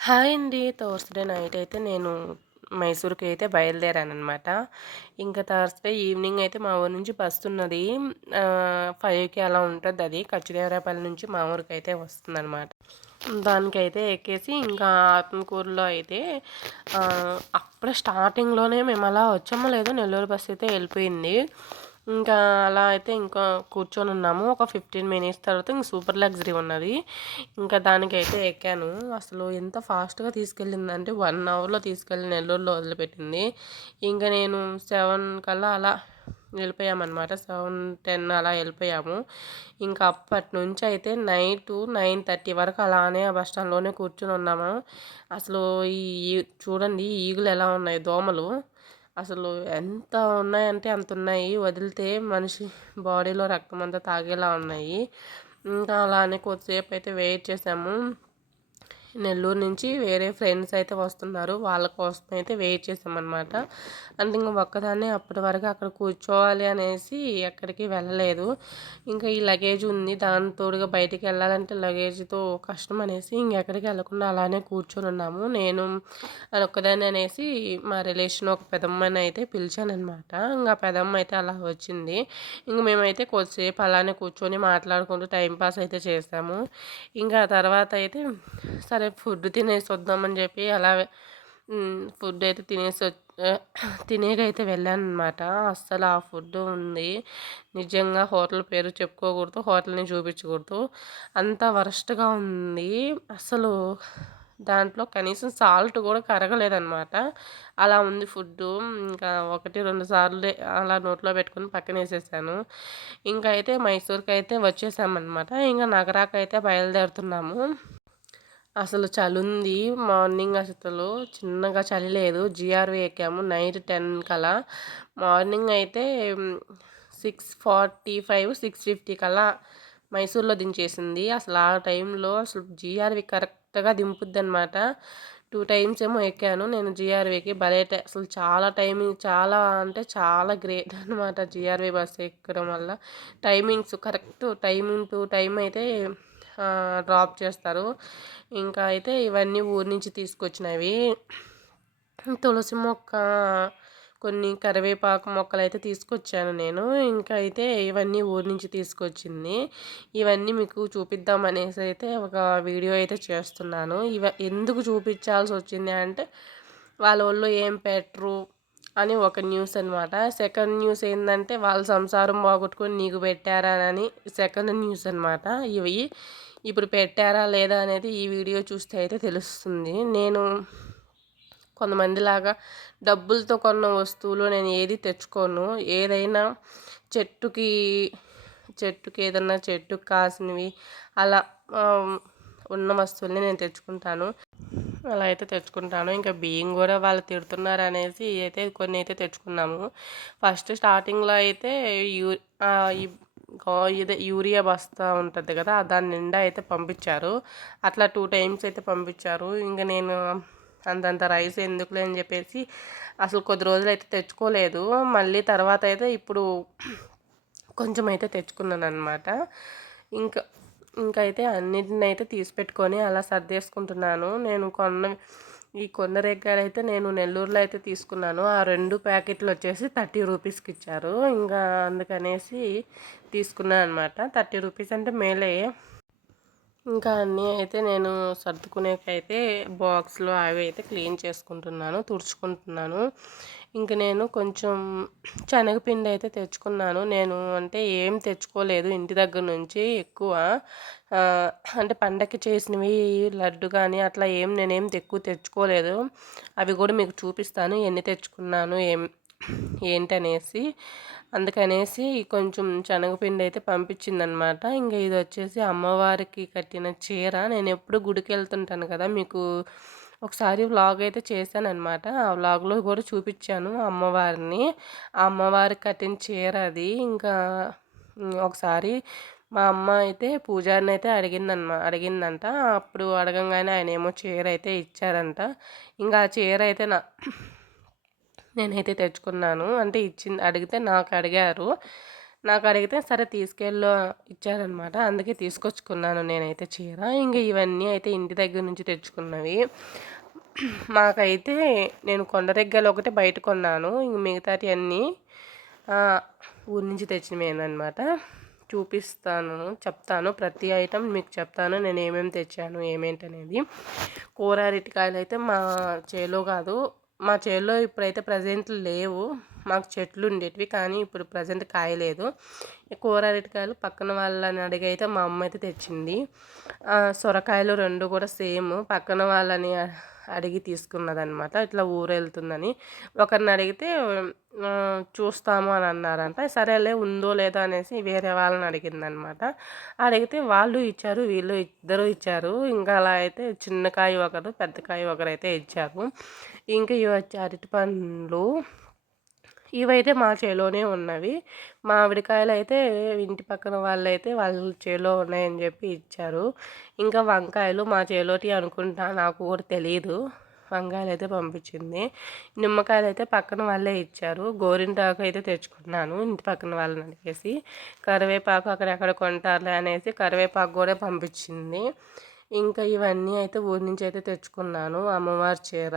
Hi అండి. Thursday night అయితే నేను మైసూర్‌కి అయితే బయలుదేరాననమాట. ఇంకా థర్స్‌డే ఈవినింగ్ అయితే మా ఊరు నుంచి బస్సున్నది. 5కి అలా ఉంటదది. కచ్చిదేవరాపల్లి నుంచి మా ఊరికైతే వస్తుందనమాట. దానికైతే ఎక్కేసి ఇంకా ఆత్మకూరులో అయితే అప్పుడే స్టార్టింగ్‌లోనే మేము అలా వచ్చామో లేదో నెల్లూరు బస్ అయితే వెళ్ళిపోయింది. ఇంకా అలా అయితే ఇంకా కూర్చొనున్నాము. ఒక 15 మినిట్స్ తర్వాత ఇంక సూపర్ లగ్జరీ ఉన్నది. ఇంకా దానికైతే ఎక్కాను. అసలు ఎంత ఫాస్ట్‌గా తీసుకెళ్ళిందంటే 1 అవర్‌లో తీసుకెళ్ళి నెల్లూరులో వదిలిపెట్టింది. ఇంక నేను 7 కల్లా అలా వెళ్ళిపోయామనమాట. 7, 10 అలా వెళ్ళిపోయాము. ఇంకా అప్పటినుంచి అయితే నైటు 9:30 వరకు అలానే ఆ బస్ స్టాండ్‌లోనే కూర్చొనున్నాము. అసలు ఈ చూడండి ఈగలు ఎలా ఉన్నాయి దోమలు. అసలు ఎంత ఉన్నాయంటే అంతున్నాయి. వదిలితే మనిషి బాడీలో రక్తమంతా తాగేలా ఉన్నాయి. ఇంకా అలానే కొద్దిసేపయితే వెయిట్ చేసాము. నెల్లూరు నుంచి వేరే ఫ్రెండ్స్ అయితే వస్తున్నారు. వాళ్ళ కోసం అయితే వెయిట్ చేసామన్నమాట. అంటే ఇంక ఒక్కదాన్నే అప్పటి వరకు అక్కడ కూర్చోవాలి అనేసి ఎక్కడికి వెళ్ళలేదు. ఇంకా ఈ లగేజ్ ఉంది. దానికి తోడుగా బయటికి వెళ్ళాలంటే లగేజ్‌తో కష్టం అనేసి ఇంకెక్కడికి వెళ్ళకుండా అలానే కూర్చొనున్నాము. నేను ఒక్కదాన్నే అనేసి మా రిలేషన్ ఒక పెదమ్మని అయితే పిలిచాననమాట. ఇంక ఆ పెదమ్మ అయితే అలా వచ్చింది. ఇంక మేమైతే కొద్దిసేపు అలానే కూర్చొని మాట్లాడుకుంటూ టైం పాస్ అయితే చేసాము. ఇంకా తర్వాత అయితే సరే ఫుడ్ తినేసి వద్దామని చెప్పి అలా ఫుడ్ అయితే తినేకైతే వెళ్ళాననమాట. అస్సలు ఆ ఫుడ్ ఉంది. నిజంగా హోటల్ పేరు చెప్పుకోకూడదు. హోటల్‌ని చూపించకూడదు. అంత వరస్ట్‌గా ఉంది. అసలు దాంట్లో కనీసం సాల్ట్ కూడా కరగలేదనమాట. అలా ఉంది ఫుడ్డు. ఇంకా 1, 2 సార్లే అలా నోట్లో పెట్టుకొని పక్కనేసేసాను. ఇంకా అయితే మైసూర్‌కైతే వచ్చేసామనమాట. ఇంక నగరాకైతే బయలుదేరుతున్నాము. అసలు చలుంది. మార్నింగ్ అసలు చిన్నగా చలి లేదు. జీఆర్‌వీ ఎక్కాము నైట్ 10 కలా. మార్నింగ్ అయితే 6:45, 6:50 కల్లా మైసూర్‌లో దించేసింది. అసలు ఆ టైంలో అసలు జీఆర్‌వీ కరెక్ట్‌గా దింపుద్దనమాట. 2 టైమ్స్ ఏమో ఎక్కాను నేను జీఆర్‌వీకి. భలే అసలు చాలా టైమింగ్ చాలా అంటే చాలా గ్రేట్ అనమాట జీఆర్‌వీ బస్ ఎక్కడం వల్ల. Timings correct timing to time అయితే డ్రాప్ చేస్తారు. ఇంకా అయితే ఇవన్నీ ఊరు నుంచి తీసుకొచ్చినవి. తులసి మొక్క, కొన్ని కరివేపాకు మొక్కలైతే తీసుకొచ్చాను నేను. ఇంకా అయితే ఇవన్నీ ఊరు నుంచి తీసుకొచ్చింది. ఇవన్నీ మీకు చూపిద్దామనేసి అయితే ఒక వీడియో అయితే చేస్తున్నాను. ఎందుకు చూపించాల్సొచ్చింది అంటే వాళ్ళోళ్ళు ఏం పెట్టరు అని ఒక న్యూస్ అనమాట. సెకండ్ న్యూస్ ఏందంటే వాళ్ళ సంసారం పోగొట్టుకొని నీకు పెట్టారా అని సెకండ్ న్యూస్ అనమాట. ఇవి ఇప్పుడు పెట్టారా లేదా అనేది ఈ వీడియో చూస్తే అయితే తెలుస్తుంది. నేను కొంతమందిలాగా డబ్బులతో కొన్న వస్తువులు నేను ఏది తెచ్చుకోను. ఏదైనా చెట్టుకి ఏదన్నా చెట్టుకి కాసినవి అలా ఉన్న వస్తువుల్ని నేను తెచ్చుకుంటాను. అలా అయితే తెచ్చుకుంటాను. ఇంకా బియ్యం కూడా వాళ్ళు తిడుతున్నారనేసి అయితే కొన్ని అయితే తెచ్చుకున్నాము. ఫస్ట్ స్టార్టింగ్‌లో అయితే యూ ఈ ఇదే యూరియా బస్తా ఉంటది కదా! దాని నిండా అయితే పంపించారు. అట్లా 2 టైమ్స్ అయితే పంపించారు. ఇంక నేను అంతంత రైస్ ఎందుకులే అని చెప్పేసి అసలు కొద్ది రోజులైతే తెచ్చుకోలేదు. మళ్ళీ తర్వాత అయితే ఇప్పుడు కొంచెం అయితే తెచ్చుకున్నాననమాట. ఇంకా ఇంకైతే అన్నిటినైతే తీసి పెట్టుకొని అలా సర్దేసుకుంటున్నాను. నేను కొన్న రెగ్గాయలైతే నేను నెల్లూరులో అయితే తీసుకున్నాను. ఆ 2 ప్యాకెట్లు వచ్చేసి 30 రూపీస్‌కి ఇచ్చారు. ఇంకా అందుకనేసి తీసుకున్నాను అనమాట. 30 రూపీస్ అంటే మేలే. ఇంకా అన్నీ అయితే నేను సర్దుకునేకైతే బాక్స్‌లో అవి అయితే క్లీన్ చేసుకుంటున్నాను, తుడుచుకుంటున్నాను. ఇంక నేను కొంచెం శనగపిండి అయితే తెచ్చుకున్నాను. నేను అంటే ఏం తెచ్చుకోలేదు ఇంటి దగ్గర నుంచి ఎక్కువ. అంటే పండగకి చేసినవి లడ్డు కానీ అట్లా నేనేం ఎక్కువ తెచ్చుకోలేదు. అవి కూడా మీకు చూపిస్తాను ఎన్ని తెచ్చుకున్నాను ఏంటనేసి. అందుకనేసి కొంచెం శనగపిండి అయితే పంపించిందనమాట. ఇంక ఇది వచ్చేసి అమ్మవారికి కట్టిన చీర. నేను ఎప్పుడు గుడికి వెళ్తుంటాను కదా! మీకు ఒకసారి వ్లాగ్ అయితే చేశాననమాట. ఆ వ్లాగ్‌లో కూడా చూపించాను అమ్మవారిని. ఆ అమ్మవారికి కట్టిన చీర అది. ఇంకా ఒకసారి మా అమ్మ అయితే పూజారిని అయితే అడిగిందంట. అప్పుడు అడగంగానే ఆయనేమో చీర అయితే ఇచ్చారంట. ఇంకా ఆ చీర అయితే నేనైతే తెచ్చుకున్నాను. అంటే అడిగితే నాకు అడిగారు. నాకు అడిగితే సరే తీసుకెళ్ళు ఇచ్చారనమాట. అందుకే తీసుకొచ్చుకున్నాను నేనైతే చీర. ఇంక ఇవన్నీ అయితే ఇంటి దగ్గర నుంచి తెచ్చుకున్నవి. మాకైతే నేను కొండరెగ్గలు ఒకటే బయట కొన్నాను. ఇంక మిగతాటియన్నీ ఊరు నుంచి తెచ్చినవేననమాట. చూపిస్తాను, చెప్తాను. ప్రతి ఐటెం మీకు చెప్తాను నేను ఏమేమి తెచ్చాను ఏంటనేది. కూర అరటికాయలు అయితే మా చేలో కాదు, మా చేలో ఇప్పుడైతే ప్రజెంట్ లేవు. మాకు చెట్లు ఉండేటివి, కానీ ఇప్పుడు ప్రజెంట్ కాయలేదు. కూర అరటికాయలు పక్కన వాళ్ళని అడిగి అయితే మా అమ్మ అయితే తెచ్చింది. సొరకాయలు 2 కూడా సేమ్ పక్కన వాళ్ళని అడిగి తీసుకున్నదనమాట. ఇట్లా ఊరు వెళ్తుందని ఒకరిని అడిగితే చూస్తాము అని అన్నారంట. సరేలే ఉందో లేదో అనేసి వేరే వాళ్ళని అడిగిందనమాట. అడిగితే వాళ్ళు ఇచ్చారు, వీళ్ళు ఇద్దరు ఇచ్చారు. ఇంకా అలా అయితే చిన్న కాయ ఒకరు, పెద్ద కాయ ఒకరైతే ఇచ్చారు. ఇంకా ఇవి వచ్చి అరటి పండ్లు, ఇవైతే మా చేలోనే ఉన్నవి. మామిడికాయలు అయితే ఇంటి పక్కన వాళ్ళైతే వాళ్ళ చేలో ఉన్నాయని చెప్పి ఇచ్చారు. ఇంకా వంకాయలు మా చేలోటి అనుకుంటా, నాకు కూడా తెలియదు. వంకాయలు అయితే పంపించింది. నిమ్మకాయలు అయితే పక్కన వాళ్ళే ఇచ్చారు. గోరింటాకు అయితే తెచ్చుకున్నాను ఇంటి పక్కన వాళ్ళని అడిగేసి. కరివేపాకు అక్కడెక్కడ కొంటారులే అనేసి కరివేపాకు కూడా పంపించింది. ఇంకా ఇవన్నీ అయితే ఊరి నుంచి అయితే తెచ్చుకున్నాను. అమ్మవారి చీర,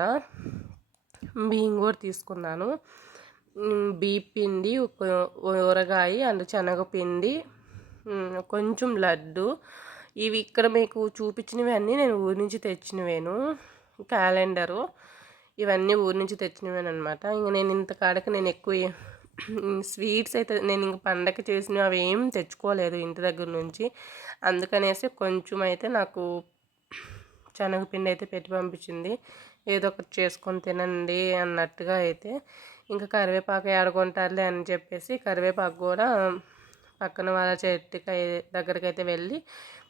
బియ్యం కూడా తీసుకున్నాను. బియ్యం పిండి, ఊరగాయ అండ్ శనగపిండి, కొంచెం లడ్డు. ఇవి ఇక్కడ మీకు చూపించినవి అన్నీ నేను ఊరి నుంచి తెచ్చినవేను. క్యాలెండరు, ఇవన్నీ ఊరి నుంచి తెచ్చినవేనమాట. ఇంక నేను ఇంత కాడకి నేను ఎక్కువ స్వీట్స్ అయితే నేను ఇంక పండగ చేసినవి అవి ఏం తెచ్చుకోలేదు ఇంటి దగ్గర నుంచి. అందుకనేసి కొంచెం అయితే నాకు శనగపిండి అయితే పెట్టి పంపించింది. ఏదో ఒకటి చేసుకొని తినండి అన్నట్టుగా అయితే. ఇంకా కరివేపాకు ఏడగొంటారులే అని చెప్పేసి కరివేపాకు కూడా పక్కన వాళ్ళ చెట్టుకి దగ్గరికి అయితే వెళ్ళి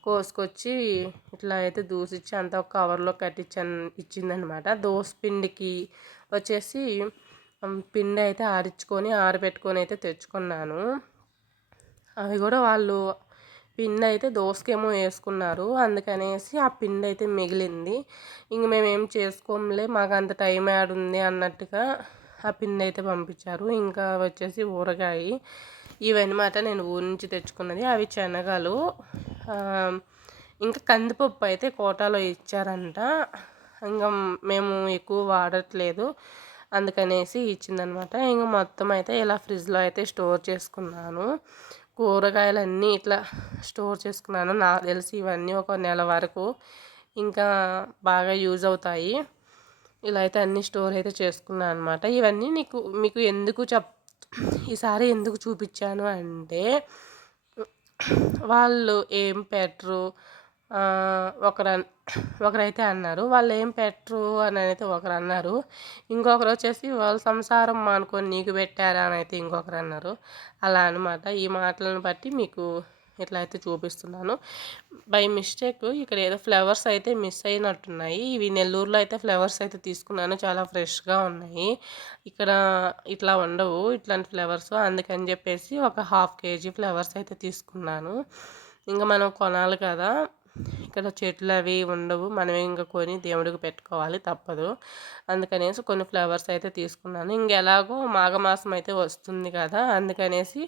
కోసుకొచ్చి ఇట్లా అయితే దూసిచ్చి అంతా ఒక కవర్లో ఇచ్చిందనమాట. దోసపిండికి వచ్చేసి పిండి అయితే ఆడించుకొని ఆరబెట్టుకొని అయితే తెచ్చుకున్నాను. అవి కూడా వాళ్ళు పిండి అయితే దోసకేమో వేసుకున్నారు, అందుకనేసి ఆ పిండి అయితే మిగిలింది. ఇంక మేమేం చేసుకోంలే, మాకు అంత టైం ఉంది అన్నట్టుగా ఆ పిండి అయితే పంపించారు. ఇంకా వచ్చేసి ఊరగాయ, ఇవన్నమాట నేను ఊరి నుంచి తెచ్చుకున్నది. అవి శనగలు, ఇంకా కందిపప్పు అయితే కోటాలో ఇచ్చారంట. ఇంకా మేము ఎక్కువ వాడట్లేదు అందుకనేసి ఇచ్చిందనమాట. ఇంకా మొత్తం అయితే ఇలా ఫ్రిడ్జ్లో అయితే స్టోర్ చేసుకున్నాను. కూరగాయలన్నీ ఇట్లా స్టోర్ చేసుకున్నాను. నాకు తెలిసి ఇవన్నీ ఒక నెల వరకు ఇంకా బాగా యూజ్ అవుతాయి. ఇలా అయితే అన్నీ స్టోర్ అయితే చేసుకున్నాను అనమాట. ఇవన్నీ మీకు ఎందుకు ఈసారి ఎందుకు చూపించాను అంటే, వాళ్ళు ఏం పెట్టరు ఒకరైతే అన్నారు, వాళ్ళు ఏం పెట్టరు అని అయితే ఒకరు అన్నారు. ఇంకొకరు వచ్చేసి వాళ్ళు సంసారం మానుకొని నీకు పెట్టారా అని అయితే ఇంకొకరు అన్నారు. అలా అనమాట. ఈ మాటలను బట్టి మీకు ఇట్లా అయితే చూపిస్తున్నాను. బై మిస్టేక్ ఇక్కడ ఏదో ఫ్లవర్స్ అయితే మిస్ అయినట్టున్నాయి. ఇవి నెల్లూరులో అయితే ఫ్లవర్స్ అయితే తీసుకున్నాను, చాలా ఫ్రెష్గా ఉన్నాయి. ఇక్కడ ఇట్లా ఉండవు ఇట్లాంటి ఫ్లవర్స్, అందుకని చెప్పేసి ఒక 1/2 kg ఫ్లవర్స్ అయితే తీసుకున్నాను. ఇంకా మనం కొనాలి కదా, ఇక్కడ చెట్లు అవి ఉండవు, మనమే ఇంకా కొని దేవుడికి పెట్టుకోవాలి, తప్పదు. అందుకనేసి కొన్ని ఫ్లవర్స్ అయితే తీసుకున్నాను. ఇంకెలాగో మాఘమాసం అయితే వస్తుంది కదా, అందుకనేసి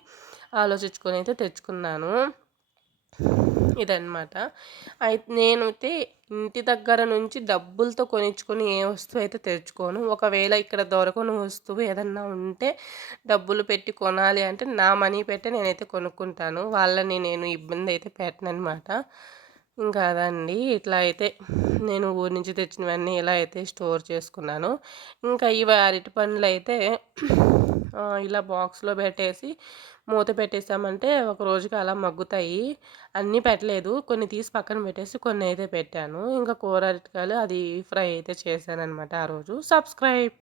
ఆలోచించుకొని అయితే తెచ్చుకున్నాను. ఇదన్నమాట. అయితే నేనైతే ఇంటి దగ్గర నుంచి డబ్బులతో కొనిచ్చుకొని ఏ వస్తువు అయితే తెచ్చుకోను. ఒకవేళ ఇక్కడ దొరకని వస్తువు ఏదన్నా ఉంటే డబ్బులు పెట్టి కొనాలి అంటే నా మనీ పెట్టి నేనైతే కొనుక్కుంటాను. వాళ్ళని నేను ఇబ్బంది అయితే పెట్టననమాట. ఇంకా అదండి, ఇట్లా అయితే నేను ఊరి నుంచి తెచ్చినవన్నీ ఇలా అయితే స్టోర్ చేసుకున్నాను. ఇంకా ఇవి అరటి పండ్లు అయితే ఇలా బాక్స్లో పెట్టేసి మూత పెట్టేసామంటే ఒక రోజుకి అలా మగ్గుతాయి. అన్నీ పెట్టలేదు, కొన్ని తీసి పక్కన పెట్టేసి కొన్ని అయితే పెట్టాను. ఇంకా కూర అరటికాయలు అది ఫ్రై అయితే చేశానఅనమాట ఆ రోజు. సబ్స్క్రైబ్.